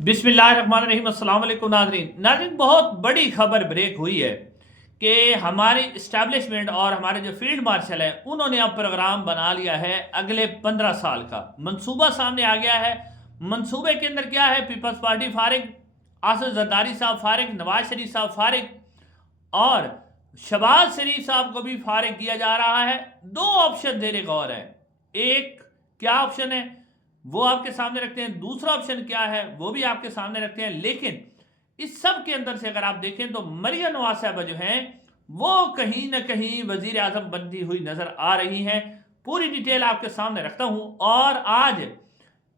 बिस्मिल्लाहिर्रहमानिर्रहीम। अस्सलाम वालेकुम नाज़रीन, बहुत बड़ी खबर ब्रेक हुई है कि हमारी इस्टेब्लिशमेंट और हमारे जो फील्ड मार्शल है उन्होंने अब प्रोग्राम बना लिया है अगले 15 साल का मंसूबा सामने आ गया है। मंसूबे के अंदर क्या है? पीपल्स पार्टी फारिग, आसिफ जरदारी साहब फारिग, नवाज शरीफ साहब फारिग और शहबाज शरीफ साहब को भी फारिग किया जा रहा है। दो ऑप्शन देने का और है। एक क्या ऑप्शन है वो आपके सामने रखते हैं, दूसरा ऑप्शन क्या है वो भी आपके सामने रखते हैं। लेकिन इस सब के अंदर से अगर आप देखें तो मरियम नवाज साहबा जो हैं वो कहीं ना कहीं वजीर आजम बनती हुई नजर आ रही हैं। पूरी डिटेल आपके सामने रखता हूं। और आज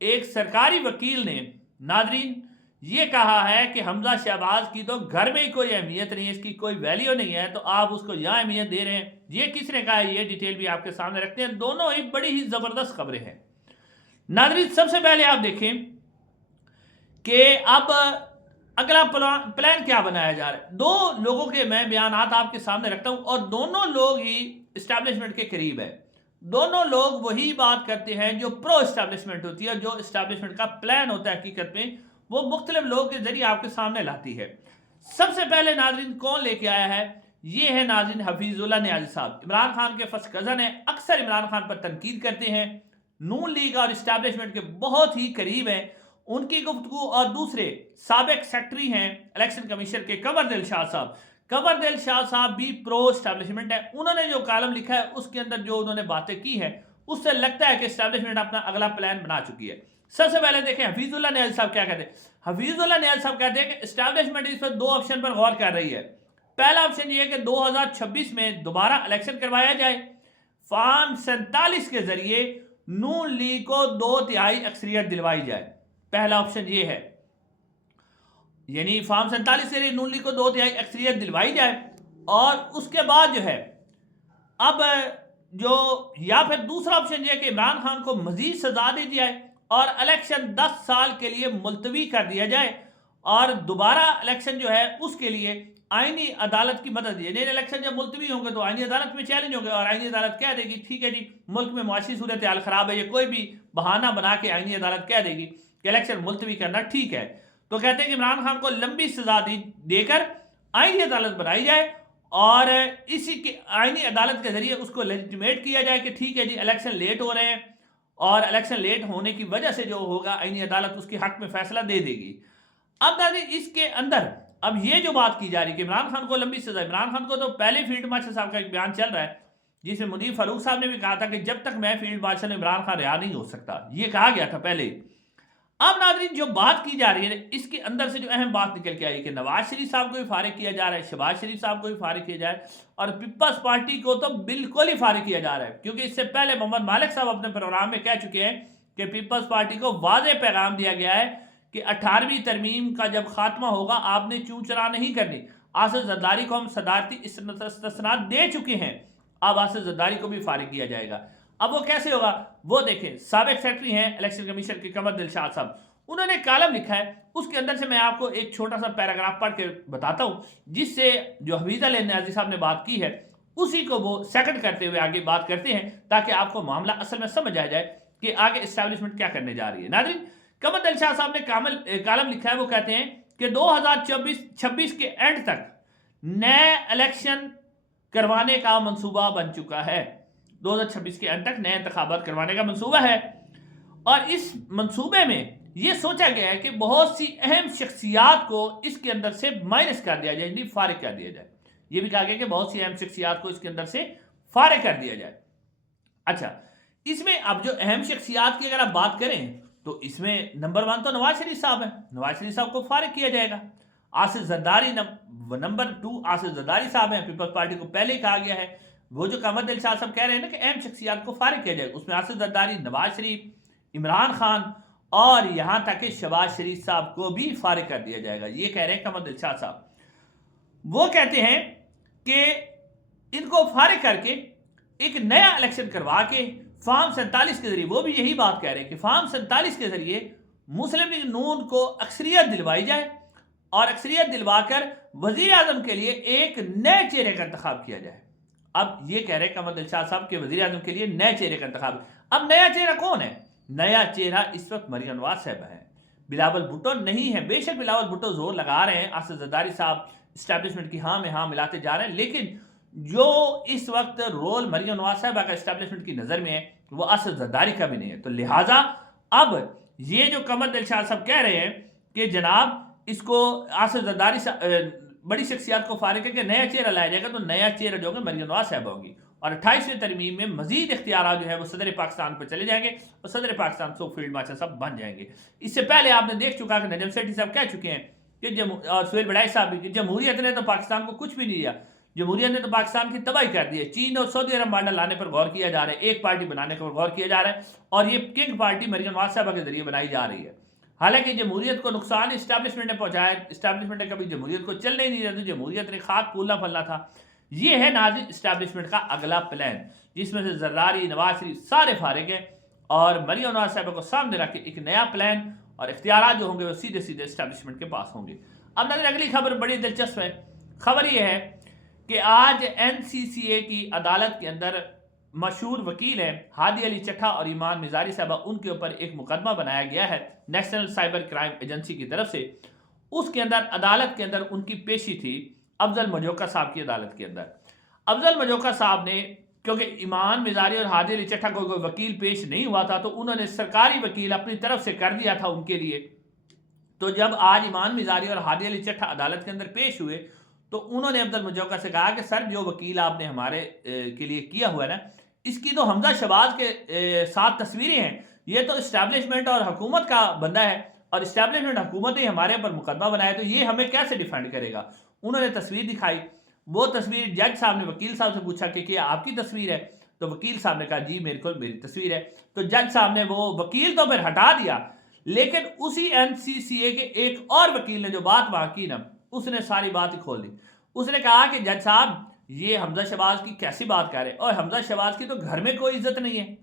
एक सरकारी वकील ने नाजरीन ये कहा है कि हमजा शहबाज की तो घर में ही कोई अहमियत नहीं है, इसकी कोई वैल्यू नहीं है, तो आप उसको यहाँ अहमियत दे रहे हैं। ये किसने कहा है ये डिटेल भी आपके सामने रखते हैं। दोनों ही बड़ी ही जबरदस्त खबरें हैं नाजरीन। सबसे पहले आप देखें कि अब अगला प्लान क्या बनाया जा रहा है। दो लोगों के मैं बयानात आपके सामने रखता हूं और दोनों लोग ही इस्टेब्लिशमेंट के करीब है। दोनों लोग वही बात करते हैं जो प्रो इस्टेब्लिशमेंट होती है, जो इस्टेब्लिशमेंट का प्लान होता है हकीकत में वो मुख्तलिफ लोगों के जरिए आपके सामने लाती है। सबसे पहले नाजरीन कौन लेके आया है? ये है नाजरीन हफीजुल्लाह नियाज़ी साहब, इमरान खान के फर्स्ट कज़न है, अक्सर इमरान खान पर तनकीद करते हैं, नून लीग और इस्टेब्लिशमेंट के बहुत ही करीब हैं। उनकी गुफ्तगू और दूसरे साबिक सेक्रेटरी हैं इलेक्शन कमीशन के कंवर दिलशाद साहब। कंवर दिलशाद साहब भी प्रो इस्टेब्लिशमेंट है। उन्होंने जो कॉलम लिखा है उसके अंदर जो उन्होंने बातें की हैं उससे लगता है कि इस्टेब्लिशमेंट अपना अगला प्लान बना चुकी है। सबसे पहले देखें हफीजुल्लाह नियाज़ी साहब क्या कहते हैं। हफीजुल्लाह नियाज़ी साहब कहते हैं कि इस्टेब्लिशमेंट इस पर दो ऑप्शन पर गौर कर रही है। पहला ऑप्शन ये है कि 2026 में दोबारा इलेक्शन करवाया जाए, फॉर्म 47 के जरिए नून लीग को 2/3 अक्सरियत दिलवाई जाए। पहला ऑप्शन ये है, यानी फॉर्म 47 से नून लीग को 2/3 अक्सरियत दिलवाई जाए और उसके बाद जो है अब जो या फिर दूसरा ऑप्शन ये है कि इमरान खान को मजीद सजा दी जाए और इलेक्शन 10 साल के लिए मुलतवी कर दिया जाए और दोबारा इलेक्शन जो है उसके लिए आईनी अदालत की मदद दी। इलेक्शन जब मुलतवी होंगे तो आईनी अदालत में चैलेंज होंगे और आईनी अदालत कह देगी ठीक है जी मुल्क में मुआशी सूरत हाल खराब है, ये कोई भी बहाना बना के आईनी अदालत कह देगी कि इलेक्शन मुलतवी करना ठीक है। तो कहते हैं कि इमरान खान को लंबी सजा देकर आईनी अदालत बनाई जाए और इसी के आईनी अदालत के जरिए उसको लेजिटिमेट किया जाए कि ठीक है जी इलेक्शन लेट हो रहे हैं और इलेक्शन लेट होने की वजह से जो होगा आईनी अदालत उसके हक में फैसला दे देगी। अब दादी इसके अंदर अब ये जो बात की जा रही है कि इमरान खान को लंबी सजा, इमरान खान को तो पहले फील्ड मार्शल साहब का एक बयान चल रहा है जिसमें मुनीर फारूक साहब ने भी कहा था कि जब तक मैं फील्ड मार्शल इमरान खान रिहा नहीं हो सकता, ये कहा गया था पहले। अब नाजरीन जो बात की जा रही है इसके अंदर से जो अहम बात निकल के आई कि नवाज शरीफ साहब को भी फारिग किया जा रहा है, शहबाज शरीफ साहब को भी फारिग किया जाए और पीपल्स पार्टी को तो बिल्कुल ही फारिग किया जा रहा है। क्योंकि इससे पहले मोहम्मद मालिक साहब अपने प्रोग्राम में कह चुके हैं कि पीपल्स पार्टी को वाज़ेह पैगाम दिया गया है कि 18वीं तरमीम का जब खात्मा होगा आपने चूं चरा नहीं करनी। आसिफ जरदारी को हम सदारती इस्तेस्नात दे चुके हैं, अब आसिफ जरदारी को भी फारिग किया जाएगा। अब वो कैसे होगा वो देखें। साबिक सेक्रेटरी हैं इलेक्शन कमीशन के कंवर दिलशाद साहब, उन्होंने कॉलम लिखा है, उसके अंदर से मैं आपको एक छोटा सा पैराग्राफ पढ़ के बताता हूं जिससे जो हफीजुल्लाह नियाज़ी साहब ने बात की है उसी को वो सेकंड करते हुए आगे बात करते हैं ताकि आपको मामला असल में समझ आ जाए कि आगे इस्टेब्लिशमेंट क्या करने जा रही है। नाज़रीन कंवर दिलशाद साहब ने कॉलम लिखा है, वो कहते हैं कि 2026 के एंड तक नए इलेक्शन करवाने का मंसूबा बन चुका है। 2026 के एंड तक नए इंतखाबात करवाने का मंसूबा है और इस मंसूबे में यह सोचा गया है कि बहुत सी अहम शख्सियात को इसके अंदर से माइनस कर दिया जाए, यानी फारिग कर दिया जाए। यह भी कहा गया कि बहुत सी अहम शख्सियात को इसके अंदर से फारिग कर दिया जाए। अच्छा, इसमें अब जो अहम शख्सियात की अगर आप बात करें तो इसमें नंबर 1 तो नवाज शरीफ साहब है, नवाज शरीफ साहब को फारिग किया जाएगा। आसिफ जरदारी नंबर 2 आसिफ जरदारी साहब हैं, पीपल्स पार्टी को पहले ही कहा गया है। वो जो कंवर दिलशाद साहब कह रहे हैं ना कि अहम शख्सियात को फारिग किया जाएगा, उसमें आसिफ जरदारी, नवाज शरीफ, इमरान खान और यहां तक कि शहबाज शरीफ साहब को भी फारिग कर दिया जाएगा, ये कह रहे हैं कंवर दिलशाद साहब। वो कहते हैं कि इनको फारिग करके एक नया इलेक्शन करवा के फॉर्म 47 के जरिए, वो भी यही बात कह रहे हैं कि फॉर्म 47 के जरिए मुस्लिम लीग नून को अक्सरियत दिलवाई जाए और अक्सरियत दिलवाकर वजीर आजम के लिए एक नए चेहरे का इंतखाब किया जाए। अब ये कह रहे हैं कंवर दिलशाद साहब के वजीर आजम के लिए नए चेहरे का इंतखाब। अब नया चेहरा कौन है? नया चेहरा इस वक्त मरियम नवाज साहब है। بلاول بھٹو نہیں ہے. بے شک بلاول بھٹو زور لگا رہے ہیں, اسد زرداری صاحب اسٹیبلشمنٹ کی ہاں میں ہاں ملاتے جا رہے ہیں, لیکن جو اس وقت رول مریم نواز صاحبہ کا اسٹیبلشمنٹ کی نظر میں ہے وہ اسد زرداری کا بھی نہیں ہے. تو لہٰذا اب یہ جو قمر دلشاد صاحب کہہ رہے ہیں کہ جناب اس کو اسد زرداری بڑی شخصیات کو فارغ ہے کہ نیا چہرہ لایا جائے گا, تو نیا چہرہ جو ہوگا مریم نواز صاحبہ ہوگی, اور 28ویں ترمیم میں مزید اختیارات جو ہے وہ صدر پاکستان پر چلے جائیں گے اور صدر پاکستان سو فیلڈ مارشل صاحب بن جائیں گے. اس سے پہلے آپ نے دیکھ چکا کہ نجم سیٹھی صاحب کہہ چکے ہیں کہ اور سہیل بڑائی صاحب بھی کہ جمہوریت نے تو پاکستان کو کچھ بھی نہیں دیا, جمہوریت نے تو پاکستان کی تباہی کر دی ہے. چین اور سعودی عرب ماڈل لانے پر غور کیا جا رہا ہے, ایک پارٹی بنانے پر غور کیا جا رہا ہے, اور یہ کنگ پارٹی مریم نواز صاحبہ کے ذریعے بنائی جا رہی ہے. حالانکہ جمہوریت کو نقصان اسٹیبلشمنٹ نے پہنچایا, اسٹیبلشمنٹ نے کبھی جمہوریت کو چلنے ہی نہیں دیا, تو جمہوریت نے خاک پھولنا پھلنا تھا. یہ ہے ناظرین اسٹیبلشمنٹ کا اگلا پلان, جس میں سے زرداری, نواز شریف سارے فارغ ہیں, اور مریم نواز صاحبہ کو سامنے رکھ کے ایک نیا پلان اور اختیارات جو ہوں گے وہ سیدھے سیدھے اسٹیبلشمنٹ کے پاس ہوں گے. اب ناظرین اگلی خبر بڑی دلچسپ ہے. خبر یہ ہے کہ آج NCCA کی عدالت کے اندر مشہور وکیل ہیں ہادی علی چٹھا اور ایمان مزاری صاحبہ, ان کے اوپر ایک مقدمہ بنایا گیا ہے نیشنل سائبر کرائم ایجنسی کی طرف سے. اس کے اندر عدالت کے اندر ان کی پیشی تھی افضل مجوکا صاحب کی عدالت کے اندر. افضل مجوکا صاحب نے, کیونکہ ایمان مزاری اور ہادی علی چٹھا کو کوئی وکیل پیش نہیں ہوا تھا, تو انہوں نے سرکاری وکیل اپنی طرف سے کر دیا تھا ان کے لیے. تو جب آج ایمان مزاری اور ہادی علی چٹھا عدالت کے اندر پیش ہوئے تو انہوں نے افضل مجوکا سے کہا کہ سر جو وکیل آپ نے ہمارے کے لیے کیا ہوا ہے نا, اس کی تو حمزہ شہباز کے ساتھ تصویریں ہیں, یہ تو اسٹیبلشمنٹ اور حکومت کا بندہ ہے, اور اسٹیبلشمنٹ حکومت نے ہمارے پر مقدمہ بنایا, تو یہ ہمیں کیسے ڈیفینڈ کرے گا. انہوں نے تصویر دکھائی, وہ تصویر جج صاحب نے وکیل صاحب سے پوچھا کہ کیا آپ کی تصویر ہے, تو وکیل صاحب نے کہا جی میرے کو میری تصویر ہے. تو جج صاحب نے وہ وکیل تو پھر ہٹا دیا, لیکن اسی NCCA کے ایک اور وکیل نے جو بات وہاں کی نا, اس نے ساری بات ہی کھول دی. اس نے کہا کہ جج صاحب یہ حمزہ شہباز کی کیسی بات کر رہے ہیں, اور حمزہ شہباز کی تو گھر میں کوئی عزت نہیں ہے,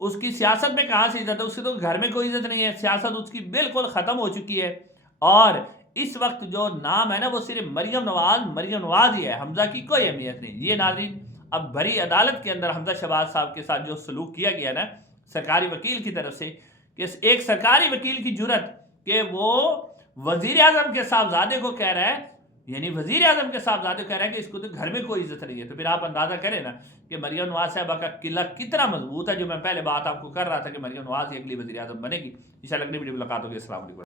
اس کی سیاست میں کہاں سے عزت ہے, اس کی تو گھر میں کوئی عزت نہیں ہے, سیاست اس کی بالکل ختم ہو چکی ہے, اور اس وقت جو نام ہے نا وہ صرف مریم نواز ہی ہے, حمزہ کی کوئی اہمیت نہیں. یہ ناظرین اب بھری عدالت کے اندر حمزہ شہباز صاحب کے ساتھ جو سلوک کیا گیا نا سرکاری وکیل کی طرف سے, کہ ایک سرکاری وکیل کی جرت کہ وہ وزیر اعظم کے صاحبزادے کو کہہ رہا ہے, یعنی وزیر اعظم کے صاحبزادے کہہ رہے ہیں کہ اس کو تو گھر میں کوئی عزت نہیں ہے. تو پھر آپ اندازہ کریں نا کہ مریم نواز صاحبہ کا قلعہ کتنا مضبوط ہے, جو میں پہلے بات آپ کو کر رہا تھا کہ مریم نواز ہی اگلی وزیر اعظم بنے گی. انشاءاللہ اگلی ویڈیو ملاقات ہوگی. السلام علیکم.